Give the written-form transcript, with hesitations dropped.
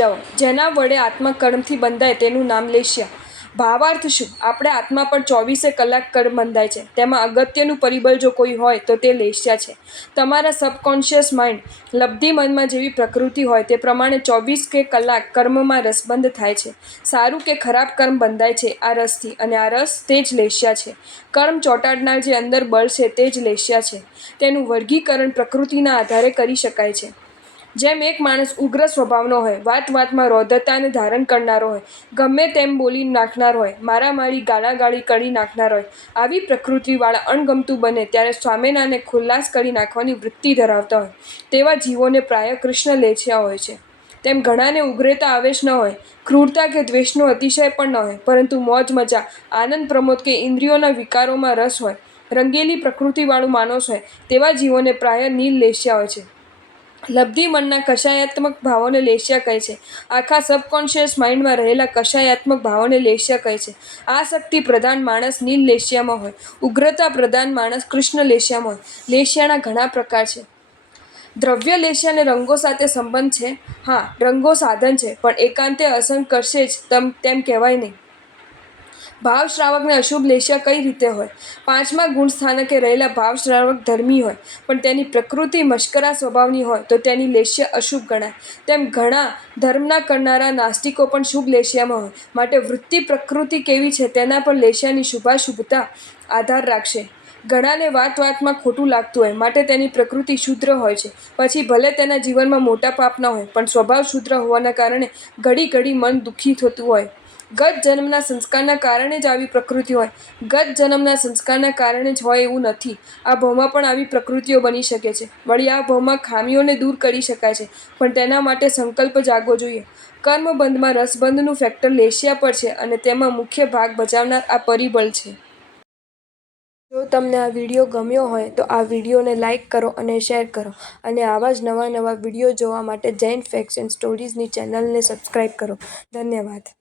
સમજાવો। જેના વડે આત્મા કર્મથી બંધાય તેનું નામ લેસ્યા। ભાવાર્થ શું? આપણે આત્મા પર 24 કલાક કર્મ બંધાય છે। તેમાં અગત્યનું પરિબળ જો કોઈ હોય તો તે લેસ્યા છે। તમારા સબકોન્શિયસ માઇન્ડ લબ્ધિ મનમાં જેવી પ્રકૃતિ હોય તે પ્રમાણે 24 કલાક કર્મમાં રસબંધ થાય છે। સારું કે ખરાબ કર્મ બંધાય છે આ રસથી, અને આ રસ તે જ લેસ્યા છે। કર્મ ચોંટાડનાર જે અંદર બળ છે તે જ લેસ્યા છે। તેનું વર્ગીકરણ પ્રકૃતિના આધારે કરી શકાય છે। જેમ એક માણસ ઉગ્ર સ્વભાવનો હોય, વાત વાતમાં રૌદ્રતાને ધારણ કરનારો હોય, ગમે તેમ બોલી નાખનાર હોય, મારામારી ગાળાગાળી કરી નાખનાર હોય, આવી પ્રકૃતિવાળા અણગમતું બને ત્યારે સામેનાને ખુલ્લાસ કરી નાખવાની વૃત્તિ ધરાવતા હોય તેવા જીવોને પ્રાય કૃષ્ણ લેસ્યા હોય છે। તેમ ઘણાને ઉગ્રતા આવેશ ન હોય, ક્રૂરતા કે દ્વેષનો અતિશય પણ ન હોય, પરંતુ મોજ મજા, આનંદ પ્રમોદ કે ઇન્દ્રિયોના વિકારોમાં રસ હોય, રંગેલી પ્રકૃતિવાળું માનસ હોય તેવા જીવોને પ્રાય નીલ લેસ્યા હોય છે। લબ્ધિ મનના કષાયાત્મક ભાવોને લેસ્યા કહે છે। આખા સબકોન્શિયસ માઇન્ડમાં રહેલા કષાયાત્મક ભાવોને લેસ્યા કહે છે। આસક્તિ પ્રધાન માણસ નીલ લેસ્યામાં હોય, ઉગ્રતા પ્રધાન માણસ કૃષ્ણ લેસ્યામાં હોય। લેસ્યાના ઘણા પ્રકાર છે। દ્રવ્ય લેસ્યા અને રંગો સાથે સંબંધ છે? હા, રંગો સાધન છે, પણ એકાંતે અસંગ કરશે જ તેમ કહેવાય નહીં। ભાવશ્રાવકને અશુભ લેસ્યા કઈ રીતે હોય? 5મા ગુણસ્થાનકે રહેલા ભાવશ્રાવક ધર્મી હોય, પણ તેની પ્રકૃતિ મશ્કરા સ્વભાવની હોય તો તેની લેસ્ય અશુભ ગણાય। તેમ ઘણા ધર્મના કરનારા નાસ્તિકો પણ શુભ લેસ્યામાં હોય, માટે વૃત્તિ પ્રકૃતિ કેવી છે તેના પર લેસ્યાની શુભાશુભતા આધાર રાખશે। ઘણાને વાત વાતમાં ખોટું લાગતું હોય, માટે તેની પ્રકૃતિ શુદ્ર હોય છે, પછી ભલે તેના જીવનમાં મોટા પાપ ન હોય, પણ સ્વભાવ શુદ્ર હોવાના કારણે ઘડી ઘડી મન દુઃખી થતું હોય। ગત જન્મના સંસ્કારના કારણે જ આવી પ્રકૃતિ હોય, ગત જન્મના સંસ્કારના કારણે જ હોય એવું નથી। આ ભાવમાં પણ આવી પ્રકૃતિઓ બની શકે છે। વળી આ ભાવમાં ખામીઓને દૂર કરી શકાય છે, પણ તેના માટે સંકલ્પ જાગવો જોઈએ। કર્મબંધમાં રસબંધનું ફેક્ટર લેસ્યા પર છે, અને તેમાં મુખ્ય ભાગ ભજવનાર આ પરિબળ છે। જો તમને આ વિડીયો ગમ્યો હોય તો આ વિડીયોને લાઇક કરો અને શેર કરો, અને આવા જ નવા વિડીયો જોવા માટે જૈન ફેક્ટ્સ એન્ડ સ્ટોરીઝની ચેનલને સબસ્ક્રાઈબ કરો। ધન્યવાદ।